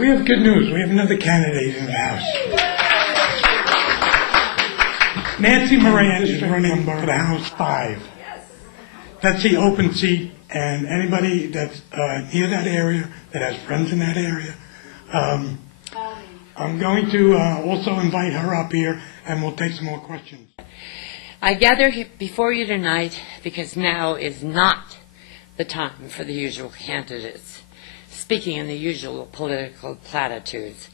We have good news. We have another candidate in the House. Nancy Moran is running for the House 5. That's the open seat, and anybody that's near that area, that has friends in that area, I'm going to also invite her up here, and we'll take some more questions. I gather before you tonight because now is not the time for the usual candidates, speaking in the usual political platitudes.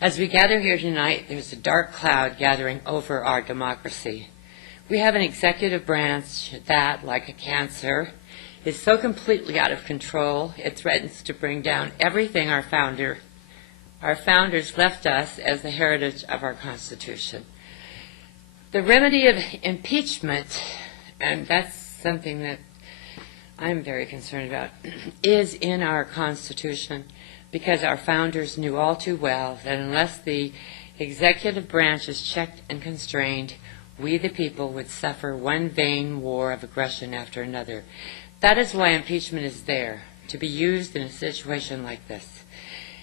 As we gather here tonight, there's a dark cloud gathering over our democracy. We have an executive branch that, like a cancer, is so completely out of control, it threatens to bring down everything our founders left us as the heritage of our Constitution. The remedy of impeachment, and that's something that I'm very concerned about, is in our Constitution, because our founders knew all too well that unless the executive branch is checked and constrained, we the people would suffer one vain war of aggression after another. That is why impeachment is there, to be used in a situation like this,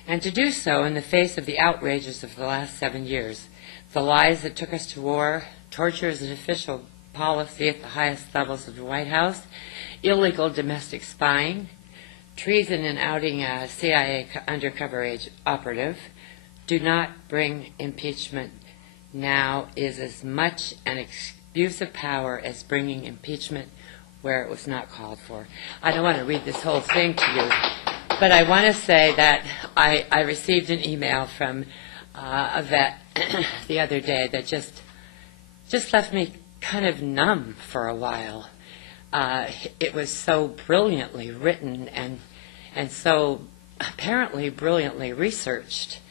and to do so in the face of the outrages of the last 7 years, the lies that took us to war, torture as an official policy at the highest levels of the White House, illegal domestic spying, treason in outing a CIA undercover operative. Do not bring impeachment now is as much an abuse of power as bringing impeachment where it was not called for. I don't want to read this whole thing to you, but I want to say that I received an email from a vet the other day that just left me kind of numb for a while. It was so brilliantly written and so apparently brilliantly researched.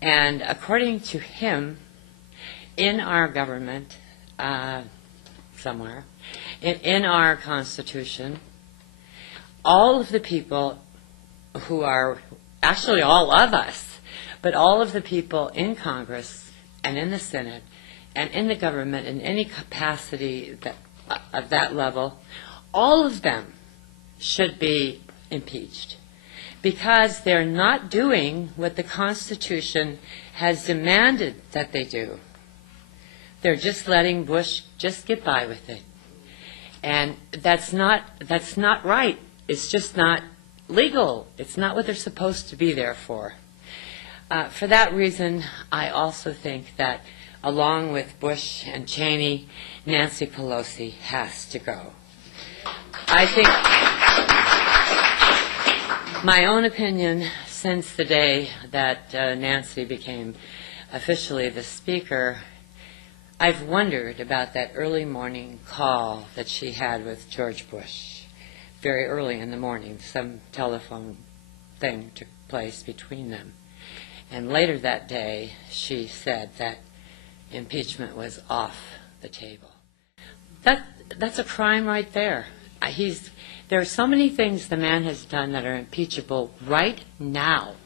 And according to him, in our government, somewhere, in our Constitution, all of the people who are, actually all of us, but all of the people in Congress and in the Senate and in the government in any capacity of that level, all of them should be impeached because they're not doing what the Constitution has demanded that they do. They're just letting Bush just get by with it. And that's not right. It's just not legal. It's not what they're supposed to be there for. For that reason, I also think that along with Bush and Cheney, Nancy Pelosi has to go. I think my own opinion since the day that Nancy became officially the Speaker, I've wondered about that early morning call that she had with George Bush. Very early in the morning, some telephone thing took place between them. And later that day, she said that impeachment was off the table. That's a crime right there. There are so many things the man has done that are impeachable right now,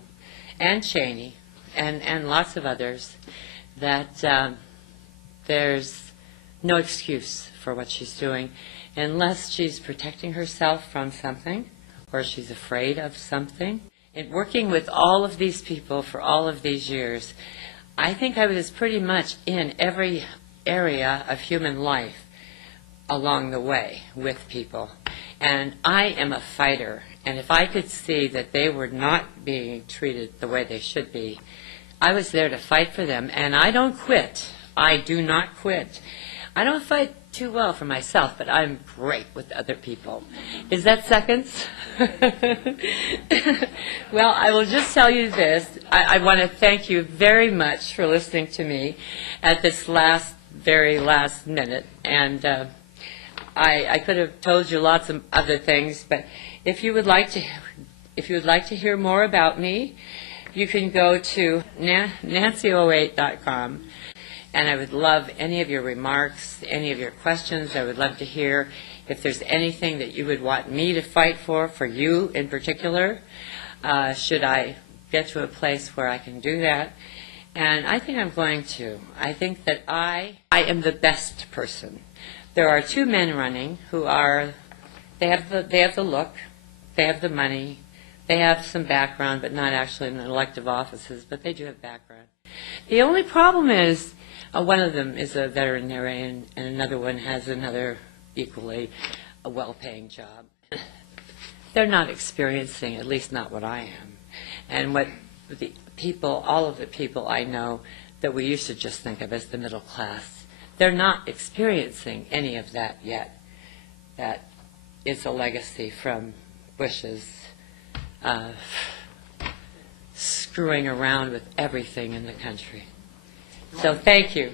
and Cheney, and lots of others, that there's no excuse for what she's doing unless she's protecting herself from something or she's afraid of something. And working with all of these people for all of these years, I think I was pretty much in every area of human life along the way with people. And I am a fighter, and if I could see that they were not being treated the way they should be, I was there to fight for them, and I don't quit. I do not quit. I don't fight too well for myself, but I'm great with other people. Is that seconds? Well, I will just tell you this. I want to thank you very much for listening to me at this very last minute. And I could have told you lots of other things, but if you would like to hear more about me, you can go to nancy08.com. And I would love any of your remarks, any of your questions. I would love to hear if there's anything that you would want me to fight for you in particular. Should I get to a place where I can do that? And I think I'm going to. I think that I am the best person. There are two men running who are, they have the look, they have the money, They have some background, but not actually in elective offices, but they do have background. The only problem is one of them is a veterinarian, and another one has another equally a well-paying job. They're not experiencing, at least not what I am, and what the people, all of the people I know that we used to just think of as the middle class, they're not experiencing any of that yet. That is a legacy from Bush's screwing around with everything in the country. So thank you.